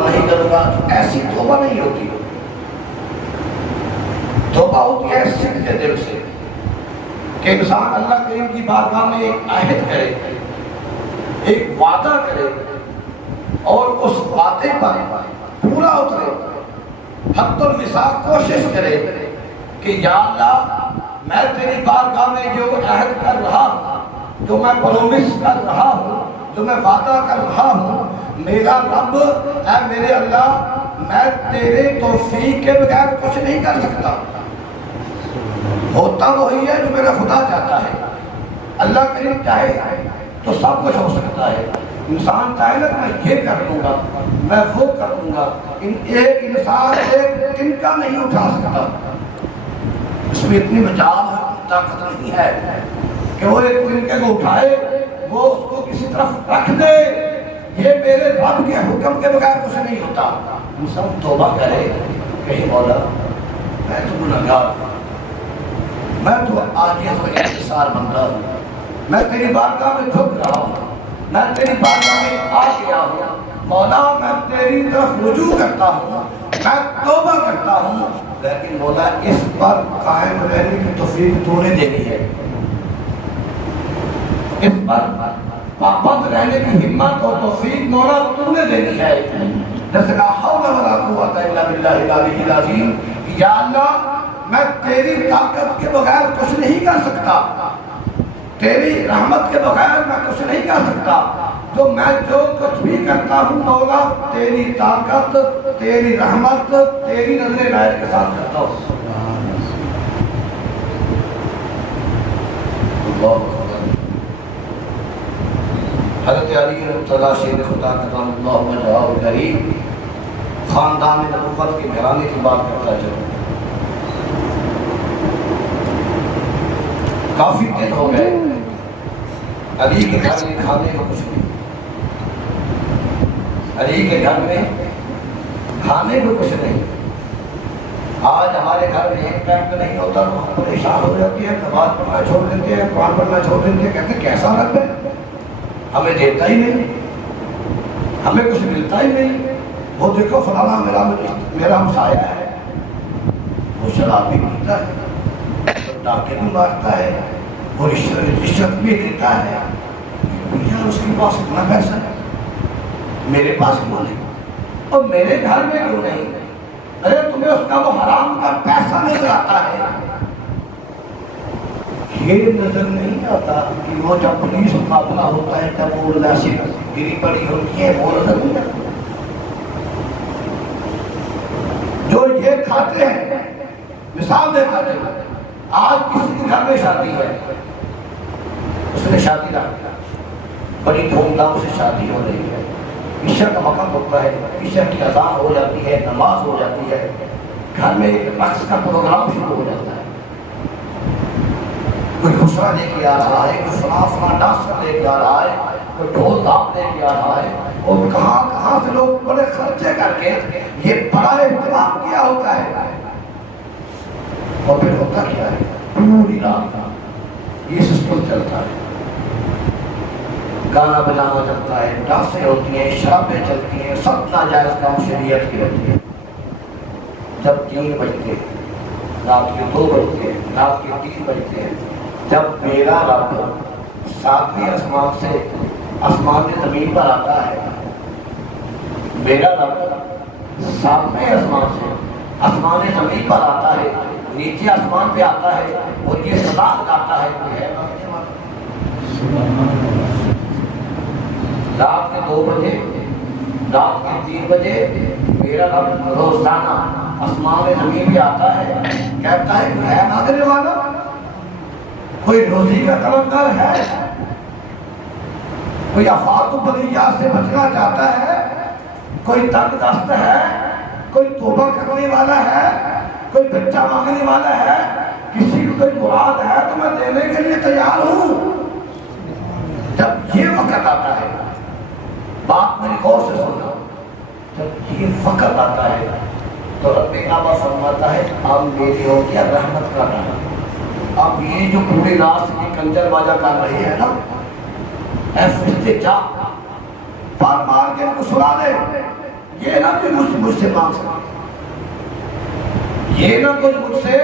نہیں کروں گا، تو ایسی توبہ نہیں ہوتی۔ توبہ ہوتی ہے صدق کے دل سے کہ انسان اللہ کریم کی بارگاہ میں ایک عہد کرے، ایک وعدہ کرے اور اس وعدے پر پورا اترے، حق الوثاق کوشش کرے کہ یا اللہ میں تیری بارگاہ میں جو عہد کر رہا ہوں، جو میں پرومس کر رہا ہوں، جو میں وعدہ کر رہا ہوں، میرا رب اے میرے اللہ، میں تیرے توفیق کے بغیر کچھ نہیں کر سکتا۔ ہوتا وہی ہے جو میرا خدا چاہتا ہے۔ اللہ کریم چاہے تو سب کچھ ہو سکتا ہے۔ انسان چاہے نا میں یہ کر لوں گا، میں وہ کر لوں گا، ایک انسان ایک دن کا نہیں اٹھا سکتا۔ اس میں اتنی مجال طاقت نہیں ہے کہ وہ ایک دن کے کو اٹھائے، وہ اس کو کسی طرف رکھ دے۔ یہ میرے رب کے حکم کے بغیر کچھ نہیں ہوتا۔ انسان توبہ کرے کہ مولا میں تو گنہگار ہوں، میں تو عاجز و انکسار بندہ ہوں، میں تیری بارگاہ میں جھک رہا ہوں، میں تیری بارگاہ میں آ گیا ہوں، مولا میں تیری طرف رجوع کرتا ہوں، میں توبہ کرتا ہوں، لیکن مولا اس پر قائم رہنے کی توفیق تو نے دینی ہے، اس پر پابند رہنے کی ہمت اور توفیق مولا تو نے دینی ہے۔ جیسے لا حول ولا قوت الا باللہ العلی العظیم، یا اللہ میں تیری طاقت کے بغیر کچھ نہیں کر سکتا، تیری رحمت کے بغیر میں کچھ نہیں کر سکتا، تو میں جو کچھ بھی کرتا ہوں مولا تیری طاقت، تیری رحمت، تیری نظر عنایت کے ساتھ کرتا ہوں۔ حضرت علی مرتضیٰ شیر خدا کرم اللہ وجہہ الکریم خاندان نبوت کے گھرانے کی بات کرتا چلوں۔ کافی دن ہو گئے علی کے گھر میں کھانے کو کچھ نہیں، علی کے گھر میں کھانے کو کچھ نہیں۔ آج ہمارے گھر میں ایک ٹائم پہ نہیں ہوتا تو ہم پریشان ہو جاتی ہے، نماز پڑھنا چھوڑ دیتے ہیں، قرآن پڑھنا چھوڑ دیتے ہیں، کہتے ہیں کیسا رب ہے، ہمیں دیتا ہی نہیں، ہمیں کچھ ملتا ہی نہیں۔ وہ دیکھو فلانا میرا ہمسایہ ہے، وہ شراب بھی پیتا ہے، ڈاکے بھی مارتا ہے، وہ رشوت بھی دیتا ہے، یار اس کے پاس اتنا پیسہ ہے، میرے پاس کیوں نہیں، اور میرے گھر میں کیوں نہیں؟ ارے تمہیں اس کا وہ حرام کا پیسہ نظر آتا ہے، یہ نظر نہیں آتا کہ وہ جب پولیس مقابلہ ہوتا ہے جب وہ لاشیں گری پڑی ہوتی ہے وہ نظر نہیں آتا۔ جو یہ کھاتے ہیں، مثال دیتا ہے، آج کسی کے گھر میں شادی ہے، اس نے شادی رکھ دیا، بڑی دھوم دھام سے شادی ہو رہی ہے، عشاء کا وقت ہوتا ہے، عشاء کی اذان ہو جاتی ہے، نماز ہو جاتی ہے، گھر میں رقص کا پروگرام شروع ہو جاتا ہے، کوئی خسرہ لے کے آ رہا ہے، کوئی فلاں ڈانسر لے کے آ رہا ہے، کوئی ڈھول دھاپ لے کے آ رہا ہے، اور کہاں سے لوگ بڑے خرچے کر کے یہ بڑا اہتمام کیا ہوتا ہے، اور پھر ہوتا کیا ہے؟ پوری رات یہ سسٹم چلتا ہے، گانا بجانا چلتا ہے، ڈانسیں ہوتی ہیں، شرابیں چلتی ہیں، سب ناجائز کام شریعت کی ہوتی ہے۔ جب 3 بجتے ہیں، رات کے 2 بجتے ہیں، رات کے 3 بجتے ہیں، جب میرا رب 7ویں آسمان سے آسمان زمین پر آتا ہے، میرا رب 7ویں آسمان سے آسمان زمین پر آتا ہے، نیچے آسمان پہ آتا ہے اور یہ صدا لگاتا ہے کوئی ہے رات کے 2 بجے، رات کے 3 بجے میرا رب روزانہ آسمان زمین پہ آتا ہے، کہتا ہے کوئی ہے مانگنے والا، کوئی روزی کا طلبگار ہے، کوئی آفات و بلیات سے بچنا چاہتا ہے، کوئی تنگ دست ہے، کوئی توبہ کرنے والا ہے، کوئی بچہ مانگنے والا ہے، کسی کو کوئی مراد ہے تو میں دینے کے لیے تیار ہوں۔ جب یہ وقت آتا ہے، بات میری غور سے سننا، جب یہ وقت آتا ہے تو رب کعبہ فرماتا ہے اب میری ہو گیا رحمت کا ٹائم۔ اب یہ جو پوری رات سے یہ کنجر باجا کر رہے ہیں نا، اے فرشتے جا پار مار کے ان کو سنا دے، یہ نہ کوئی مجھ سے مانگ سکے، یہ نہ کوئی مجھ سے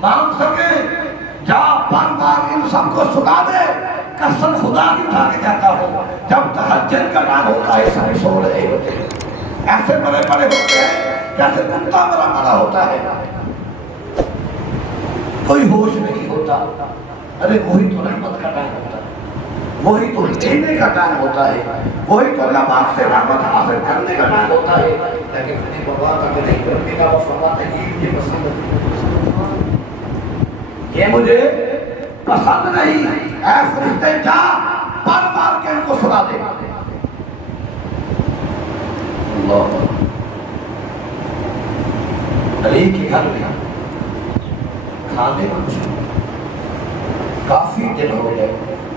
مانگ سکے، جا بار بار ان سب کو سنا دے، قسم خدا کی اٹھا کے کہتا ہوں، جب تہجد کا ٹائم ہوتا ہے سب سو رہے ہوتے ہیں، ایسے بڑے بڑے ہوتے ہیں جیسے کتا بڑا ہوتا ہے، کوئی ہوش نہیں ہوتا۔ ارے وہی تو رحمت کا ٹائم ہوتا ہے، وہی تو لینے کا ٹائم ہوتا ہے، وہی تو اللہ پاک سے رحمت حاصل کرنے کا ٹائم ہوتا ہے، لیکن اپنی پرواہ تک نہیں کرنے کا وہ فرماتے ہیں یہ پسند نہیں، یہ مجھے پسند نہیں، اے فرشتے جا بار بار کے ان کو سنا دے۔ اللہ علی کے گھر میں کھانے کو کچھ نہیں، کافی دن ہو گئے،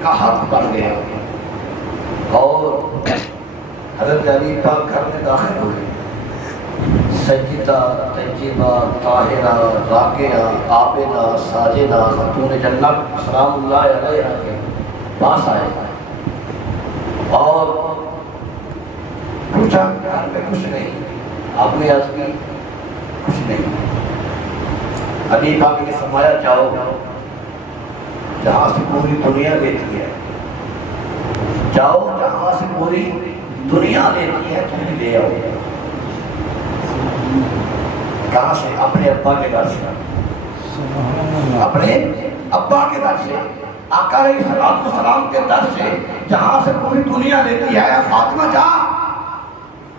قحط بڑھ گیا، اور حضرت علی پاک گھر میں داخل ہو گئے، سجدہ طیبہ طاہرہ راکعہ عابدہ ساجدہ خاتون جنت سلام اللہ علیہ کے پاس آئے اور پوچھا گھر میں کچھ نہیں، آپ نے عرض کی کچھ نہیں۔ علی پاک نے فرمایا جاؤ جہاں سے پوری دنیا لیتی ہے، جاؤ جہاں سے پوری دنیا لیتی ہے تم لے آؤ۔ کہاں سے؟ اپنے ابا کے گھر سے، اپنے ابا کے گھر سے، آقا علیہ السلام کے در سے، جہاں سے پوری دنیا لیتی ہے۔ فاطمہ جا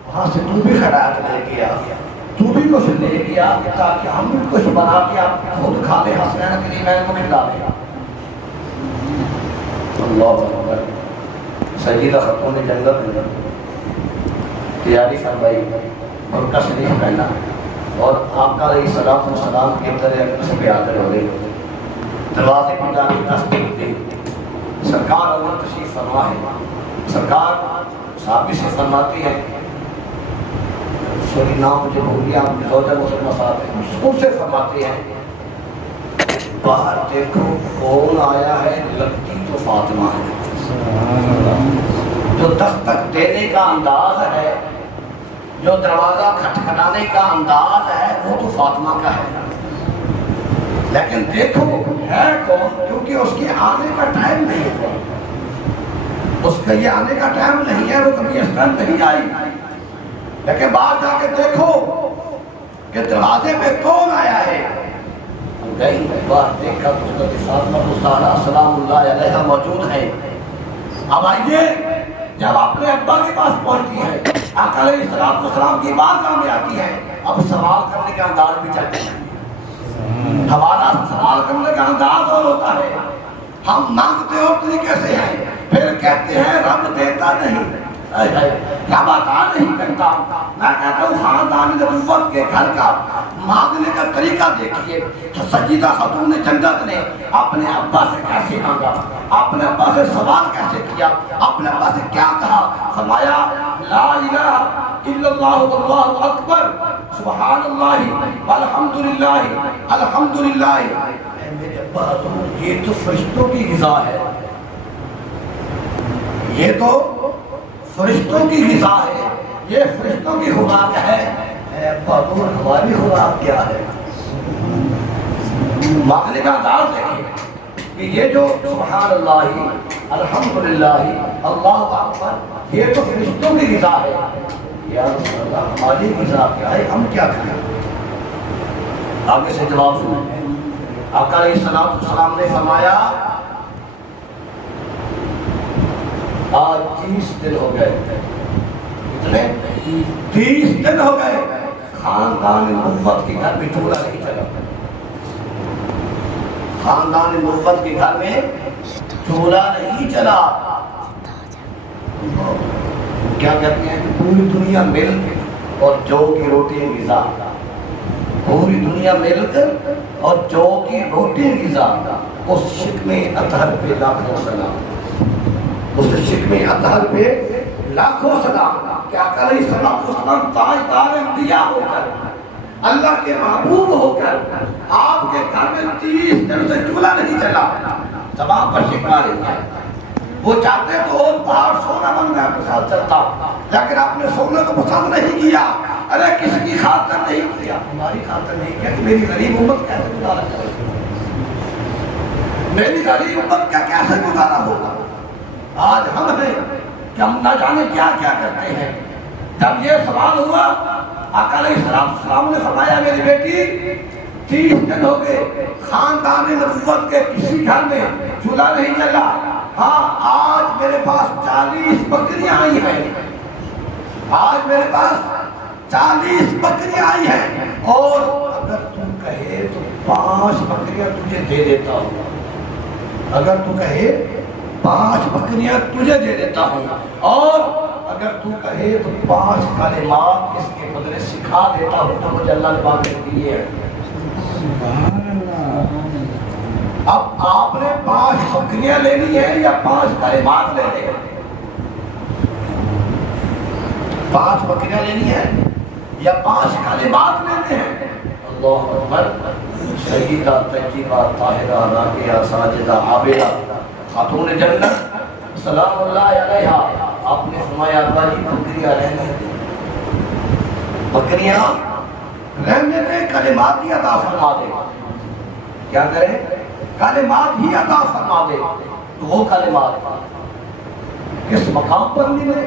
وہاں سے تو بھی خیرات لے گیا، تو بھی کچھ لے گیا تاکہ ہم بھی کچھ بنا کے آپ خود کھا لیں، حسنین کریمین کو کھلا لیں۔ اللہ اکبر۔ سیدہ خاتون جنت نے تیاری فرمائی، برقع شریف پہنا، اور آقا علیہ السلام کے طرح اقدس پہ حاضر ہو گئی، دروازے پر جا کے تصدیق دی، سرکار اللہ تشریف فرما ہے۔ سرکار صحابی سے فرماتی ہے، سوری نام مجھے بھول گیا، آپ کی زوجہ محترمہ صاحب ہیں، ان سے فرماتی ہیں باہر دیکھو کون آیا ہے، لگتی تو فاطمہ ہے، جو دستک دینے کا انداز ہے، جو دروازہ کھٹکھٹانے کا انداز ہے، وہ تو فاطمہ کا ہے، لیکن دیکھو ہے کون، کیونکہ اس کے آنے کا ٹائم نہیں ہوا، اس کا یہ آنے کا ٹائم نہیں ہے، وہ کبھی اس ٹائم نہیں آئی، لیکن بعد جا کے دیکھو کہ دروازے پہ کون آیا ہے۔ گئی بار دیکھا تو حضرت فاطمہ الزہرا سلام اللہ علیہا موجود ہے۔ اب آئیے، جب اپنے ابا کے پاس پہنچتی ہے، آقا علیہ السلام کی بات میں آتی ہے، اب سوال کرنے کا انداز بھی چلتا ہے، ہمارا سوال کرنے کا انداز اور ہوتا ہے، ہم مانگتے اور طریقے سے ہیں، پھر کہتے ہیں رب دیتا نہیں، رب عطا نہیں کرتا۔ میں کہتا ہوں خاندان نبوت کے گھر کا مانگنے کا طریقہ دیکھیے، سیدہ خاتون جنت نے اپنے ابا سے کیسے مانگا، اپنے ابا سے سوال کیسے کیا، اپنے ابا سے کیا کہا، فرمایا لا الہ الا اللہ واللہ اکبر سبحان اللہ والحمدللہ الحمدللہ۔ میرے ابا حضور یہ تو فرشتوں کی غذا ہے، یہ تو فرشتوں کی غذا ہے، یہ فرشتوں کی خوراک ہے، اے ابا حضور ہماری خوراک کیا ہے؟ مانگنے کا انداز دیکھیں کہ یہ جو سبحان اللہ الحمدللہ اللہ اکبر، یہ تو فرشتوں کی غذا ہے، یا رسول اللہ ہماری غذا کیا ہے، ہم کیا کریں؟ آگے سے جواب سنیں۔ آقا علیہ السلام نے فرمایا آج 30 دن ہو گئے، کتنے؟ 30 دن ہو گئے، خاندان نبوت کے گھر میں چولہا نہیں چلا، خاندان نبوت کے گھر میں چولہا نہیں چلا۔ کیا کہتے ہیں کہ پوری دنیا مل اور جو کی روٹی غذا، پوری دنیا مل کر اور جو کی روٹی غذا، اس شکم اطہر پہ لاکھوں سلام، اس شکم اطہر پہ لاکھوں سلام کہ آقا علیہ السلام تاجدار انبیاء ہو کر، اللہ کے محبوب ہو کر، آپ کے گھر میں 30 دن سے چولہا نہیں چلا، زبان پر شکوا رہی ہے، وہ چاہتے تو اور پہاڑ سونا بن میں آپ کے ساتھ چلتا، لیکن آپ نے سونے کو پسند نہیں کیا۔ ارے کس کی خاطر نہیں کیا؟ ہماری خاطر نہیں کیا کہ میری غریب امت کیسے گزارا کرے، میری غریب امت کا کیسے گزارا ہوگا۔ آج ہم ہیں کہ ہم نہ جانے کیا کیا کرتے ہیں۔ جب یہ سوال ہوا، آقا علیہ السلام نے فرمایا میری بیٹی 30 دن ہو گئے خاندان نبوت کے کسی گھر میں چولہا نہیں جلا، ہاں آج میرے پاس 40 بکریاں آئی ہیں، آج میرے پاس 40 بکریاں آئی ہیں، اور اگر تم کہے تو 5 بکریاں تجھے دے دیتا ہوں، اگر تو کہے 5 بکریاں تجھے دے دیتا ہوں، اور اگر تو کہے تو 5 کلمات اس کے بدلے سکھا دیتا ہوں تو مجھے اللہ نے بات دیے ہے۔ اب آپ نے 5 بکریاں لینی ہے یا 5 کلمات لینے ہیں؟ 5 بکریاں لینی ہے یا 5 کلمات لینے ہیں؟ اللہ اکبر۔ سیدہ طیبہ طاہرہ راکعہ ساجدہ عابدہ خاتون جنت سلام اللہ علیہا، آپ نے فرمایا ابا جی بکریاں رہنے دیں، بکریاں رہنے دیں، کلمات ہی عطا فرما دے۔ کیا کرے؟ کلمات ہی عطا فرما دے۔ تو وہ کلمات کس مقام پر ملے؟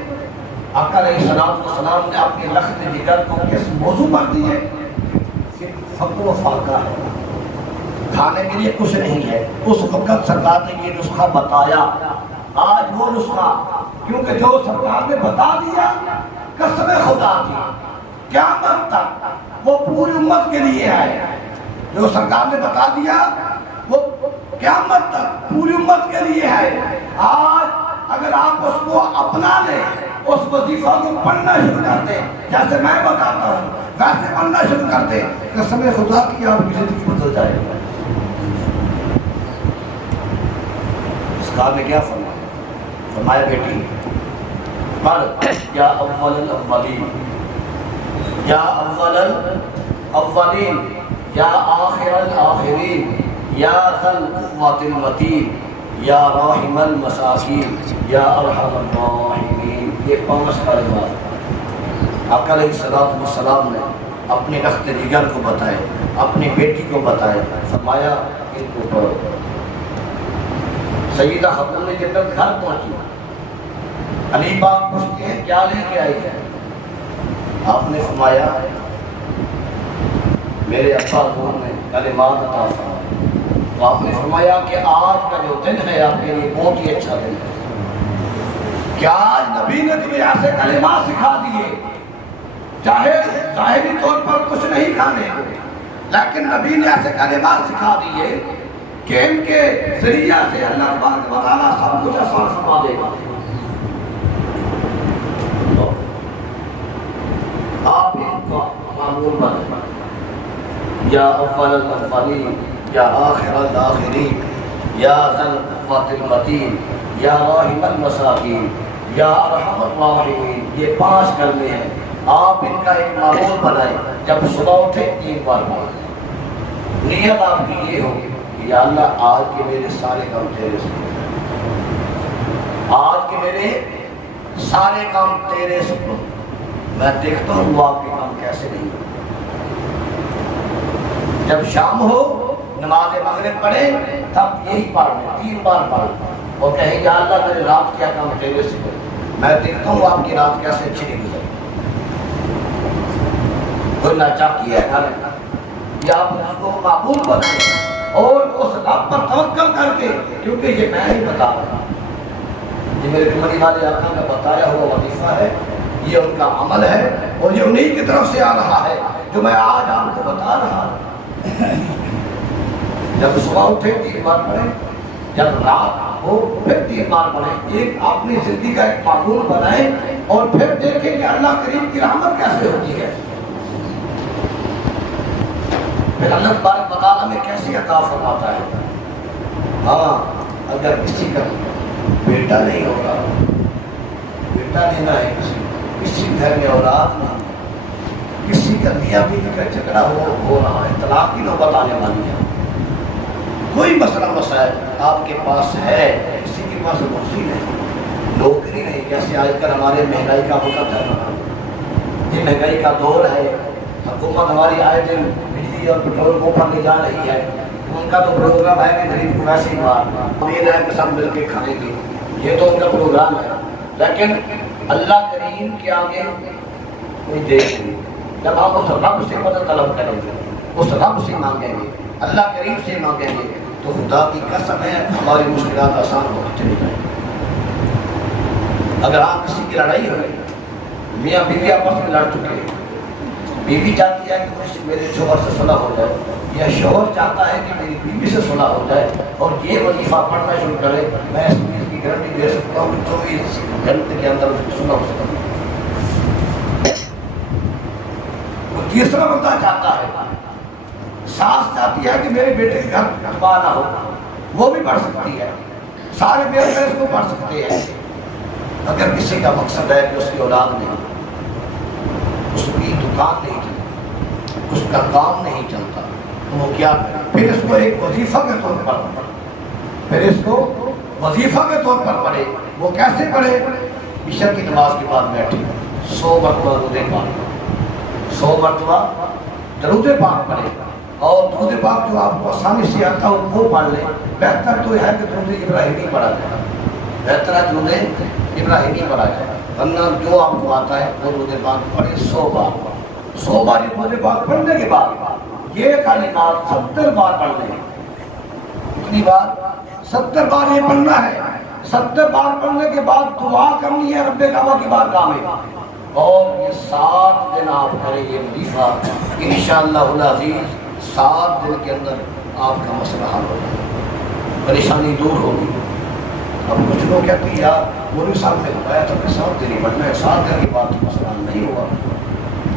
آقا علیہ السلام نے اپنی لخت جگر کو کس موضوع پر دیے؟ فقر و فاقہ ہے، کھانے کے لیے کچھ نہیں ہے۔ اس وقت سرکار نے یہ نسخہ بتایا۔ آج وہ نسخہ، کیونکہ جو سرکار نے بتا دیا قسم خدا کی قیامت تک وہ پوری امت کے لیے ہے، جو سرکار نے بتا دیا وہ قیامت تک پوری امت کے لیے ہے۔ آج اگر آپ اس کو اپنا لیں، اس وظیفہ کو پڑھنا شروع کر دیں، جیسے میں بتاتا ہوں ویسے پڑھنا شروع کر دیں، قسم خدا کی آپ کی زندگی بدل جائے گی۔ سرکار نے کیا فرمایا؟ فرمایا بیٹی پڑھ یا اول الاولین، یا اول الاولین، یا آخر الاخرین، یا ذا القوة المتین، یا راحم المساکین، یا ارحم الراحمین۔ یہ 5 کلمات آقا علیہ السلام نے اپنی لخت جگر کو بتائے، اپنی بیٹی کو بتائے، فرمایا ان کو پڑھو۔ سیدہ خاتون جنت گھر پہنچی، علی پاک پوچھتے ہیں کیا لے کے آئی ہے؟ آپ نے فرمایا میرے ابا حضور نے کلمات عطا فرمائے۔ تو آپ نے فرمایا کہ آج کا جو دن ہے آپ کے لیے بہت ہی اچھا دن ہے، کیا آج نبی نے تمہیں ایسے کلمات سکھا دیے، چاہے ظاہری طور پر کچھ نہیں کھانے کو، لیکن نبی نے ایسے کلمات سکھا دیے کہ ان کے ذریعہ سے اللہ تبارک و تعالیٰ سب کچھ آسان فرما دے گا۔ آپ ان کا معمول بنیں، یا اول الاولین، یا آخر الاخرین، یا ذا القوة المتین، یا راحم المساکین، یا ارحم الراحمین۔ یہ 5 کلمے ہیں، آپ ان کا ایک معمول بنائیں۔ جب صبح اٹھے 3 بار پڑھیں، نیت آپ کی یہ ہو کہ یا اللہ آج کے میرے سارے کام تیرے سے، آج کے میرے سارے کام تیرے سے، میں دیکھتا ہوں وہ آپ کے کام کیسے نہیں ہو۔ جب شام ہو نماز مغرب پڑھے تب یہی پڑھیں، 3 بار پڑھیں اور کہیں یا اللہ میرے رات کیا کام تیرے سے ہو، میں دیکھتا ہوں آپ کی رات کیسے اچھی نہیں گزری۔ کوئی ناچاکی ہے گھر یا آپ اس کو معقول بنائیں اور اس رب پر توکل کر کے، کیونکہ یہ میں ہی بتا رہا ہوں، یہ میرے کمری والے آقا کا بتایا ہوا وظیفہ ہے، یہ ان کا عمل ہے اور یہ انہی کی طرف سے آ رہا ہے جو میں آج آپ کو بتا رہا ہوں۔ جب صبح اٹھے 3 بار پڑھیں، جب رات ہو پھر 3 بار پڑھیں، ایک اپنی زندگی کا ایک معمول بنائیں اور پھر دیکھیں کہ اللہ کریم کی رحمت کیسے ہوتی ہے، پھر اللہ تبارک و تعالیٰ میں کیسی عطا فرماتا ہے۔ ہاں اگر کسی کا بیٹا نہیں ہوگا، بیٹا لینا ہے کسی گھر میں اولاد نہ، کسی کا میاں بیوی کا جھگڑا ہو رہا ہے، طلاق کی نوبت آنے والی ہے، کوئی مسئلہ مسائل آپ کے پاس ہے، کسی کی کے پاس روزی نہیں، نوکری نہیں، جیسے آج کل ہمارے مہنگائی کا وقت ہے، یہ مہنگائی کا دور ہے، حکومت ہماری آئے دن بجلی اور پٹرول کو اوپر لے جا رہی ہے، ان کا تو پروگرام ہے کہ غریب کو ویسے ہی مار یہ ہے کہ سب مل کے کھائیں گے، یہ تو ان کا پروگرام ہے۔ لیکن اللہ کریم کے آگے کوئی دیکھ نہیں، جب آپ اس رب سے مدد طلب کریں گے، اس رب سے مانگیں گے، اللہ کریم سے مانگیں گے، تو خدا کی قسم ہے ہماری مشکلات آسان ہو چلی جائیں گی۔ اگر آپ کسی کی لڑائی ہو میاں بیوی آپس میں لڑ چکے ہیں، بیوی چاہتی ہے کہ مجھ میرے شوہر سے صلح ہو جائے، یا شوہر چاہتا ہے کہ میری بیوی سے صلح ہو جائے، اور یہ وظیفہ پڑھنا شروع کرے، میں اس چیز کی گارنٹی دے سکتا ہوں کہ 24 گھنٹے کے اندر صلح ہو سکتا ہے۔ وہ تیسرا بندہ چاہتا ہے، ساس چاہتی ہے کہ میرے بیٹے کے گھر تباہ نہ ہو، وہ بھی پڑھ سکتی ہے، سارے بیٹے اس کو پڑھ سکتے ہیں۔ اگر کسی کا مقصد ہے کہ اس کی اولاد نہیں، اس کی دکان نہیں چلتی، اس کا کام نہیں چلتا، تو وہ کیا کرے؟ پھر اس کو ایک وظیفہ کے طور پر پڑھے۔ وہ کیسے پڑھے؟ عشاء کی نماز کے بعد بیٹھے 100 مرتبہ درود پاک، 100 مرتبہ درود پاک پڑھے، اور درود پاک جو آپ کو آسانی سے آتا ہو وہ پڑھ لیں۔ بہتر تو ہے کہ درود ابراہیمی پڑھا جائے، بہتر ہے درود ابراہیمی پڑھا جائے، ورنہ جو آپ کو آتا ہے وہ درود پاک پڑھے 100 بار۔ 100 بار یہ درود پاک پڑھنے کے بعد یہ کلمات 70 بار پڑھ لیں۔ کتنی بار؟ 70 بار یہ پڑھنا ہے۔ 70 بار پڑھنے کے بعد دعا کرنی ہے رب کعبہ کی بارگاہ میں، اور یہ 7 دن آپ کریں یہ وظیفہ، انشاءاللہ العزیز 7 دن کے اندر آپ کا مسئلہ حل ہو جائے، پریشانی دور ہوگی۔ اب کچھ لوگ کہتے ہیں یار مولوی صاحب نے بتایا تھا کہ 7 دن ہی پڑھنا ہے، 7 دن کے بعد مسئلہ حل نہیں ہوا،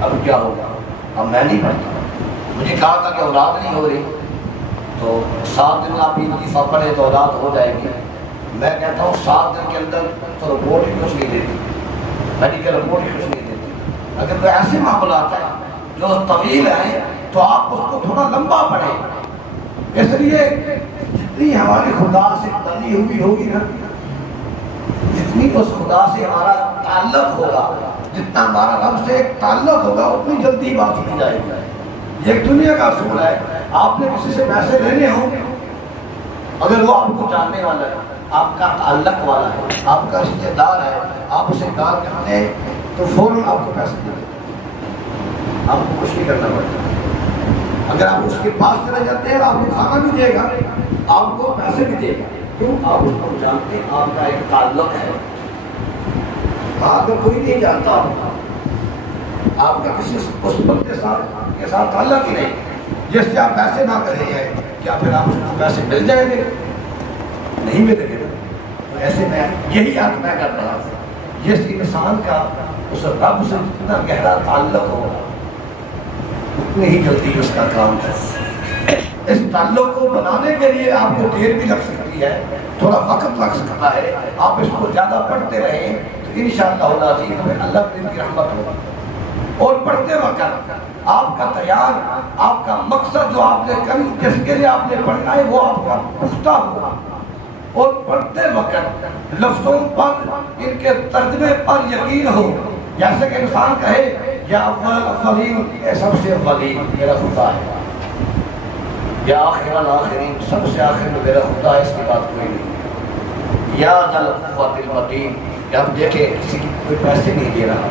اب کیا ہوگا؟ اب میں نہیں پڑھتا، مجھے کہا تھا کہ اولاد نہیں ہو رہی، تو 7 دن آپ یہ وظیفہ پڑھیں تو اولاد ہو جائے گی۔ میں کہتا ہوں 7 دن کے اندر تو رپورٹ ہی کچھ نہیں دیتی، میڈیکل رپورٹ ہی کچھ نہیں دیتی۔ اگر کوئی ایسے معاملات ہیں جو طویل ہیں تو آپ اس کو تھوڑا لمبا پڑھیں۔ اس لیے جتنی ہماری خدا سے بنی ہوئی ہوگی نا، جتنی اس خدا سے ہمارا تعلق ہوگا، جتنا ہمارا رب سے ایک تعلق ہوگا، اتنی جلدی بات سنی جائے گی۔ یہ ایک دنیا کا اصول ہے، آپ نے کسی سے پیسے لینے ہوں، اگر وہ آپ کو جاننے والا ہے، آپ کا تعلق والا ہے، آپ کا رشتہ دار ہے، آپ اسے کال کرتے ہیں تو فوراً آپ کو پیسے دے دیتے، آپ کو کچھ نہیں کرنا پڑتا۔ اگر آپ اس کے پاس چلے جاتے ہیں آپ کو کھانا بھی دے گا، آپ کو پیسے بھی دے گا، کیوں؟ آپ اس کو جانتے ہیں، آپ کا ایک تعلق ہے۔ اگر کوئی نہیں جانتا آپ کا کسی اس بندے کے ساتھ تعلق ہی نہیں، جس سے آپ پیسے نہ کر رہے ہیں، کیا پھر آپ کو پیسے مل جائیں گے؟ نہیں ملیں گے۔ تو ایسے میں یہی یاد میں کر رہا ہوں، جس انسان کا اس رب سے جتنا گہرا تعلق ہو اتنی ہی جلدی اس کا کام ہے۔ اس تعلق کو بنانے کے لیے آپ کو دیر بھی لگ سکتی ہے، تھوڑا وقت لگ سکتا ہے، آپ اس کو زیادہ پڑھتے رہیں تو انشاءاللہ العزیز اللہ کی رحمت ہوگا۔ اور پڑھتے وقت آپ کا تیار، آپ کا مقصد جو آپ نے جس کے لیے آپ نے پڑھنا ہے وہ آپ کا پختہ ہوگا، اور پڑھتے وقت لفظوں پر، ان کے ترجمے پر یقین ہو، جیسے کہ انسان کہے یا اول اولین، اے سب سے اولین میرا خدا ہے، یا آخر الاخرین سب سے آخر میں میرا خدا ہے، اس کے بعد کوئی نہیں ہے، یا ذا القوۃ المتین، کہ ہم دیکھیں کسی کی کوئی پیسے نہیں دے رہا،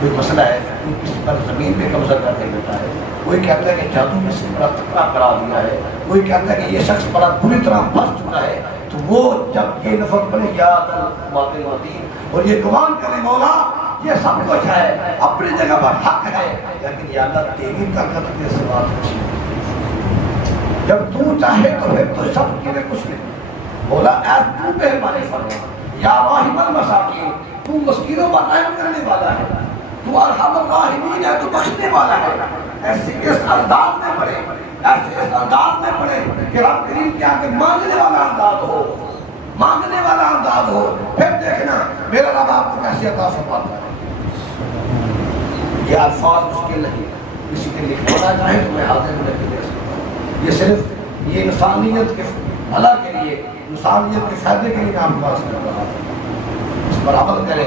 کوئی مسئلہ ہے، کوئی کسی پر زمین پہ قبضہ کر کے بیٹھا ہے، کوئی کہتا ہے کہ جادو میں سے بڑا تکڑا کرا دیا ہے، کوئی کہتا ہے کہ یہ شخص بڑا بری طرح پھنس چکا ہے، تو وہ جب یہ لفظ پڑھے یا ذا القوۃ المتین، اور یہ گمان کرے مولا یہ سب کچھ ہے، اپنی جگہ پر حق ہے، لیکن یا اللہ تیری طاقت کے سوا کچھ نہیں، جب تو چاہے تو پھر تو سب کے لیے کچھ نہیں، مولا اے تو مہربانی فرما، یا راحم المساکین، تو مسکینوں پر رحم کرنے والا ہے، تو ارحم الراحمین ہے، تو بخشنے والا ہے۔ ایسے اس انداز میں پڑھے، ایسے اس انداز میں پڑھے کہ رب کریم کے آگے مانگنے والا انداز ہو، مانگنے والا انداز ہو، پھر دیکھنا میرا رب آپ کو کیسے عطا فرماتا ہے۔ یہ الفاظ مشکل نہیں، کسی کے لکھوانا چاہے تو میں حاضر ہوں، دے سکتا ہوں، یہ صرف یہ انسانیت کے بھلا کے لیے انسانیت کے فائدے کے لیے میں آپ کو عرض کر رہا ہوں، اس پر عمل کریں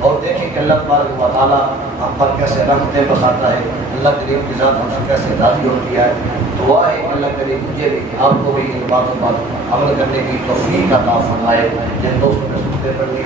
اور دیکھیں کہ اللہ تبارک و تعالیٰ ہم پر کیسے رحمتیں بساتا ہے، اللہ کریم کی ذات ہم سے کیسے راضی ہوتی ہے۔ دعا ہے کہ اللہ کریم مجھے بھی آپ کو بھی ان باتوں پر عمل کرنے کی توفیق عطا فرمائے۔ جن دوستوں نے سنتے پڑھ لی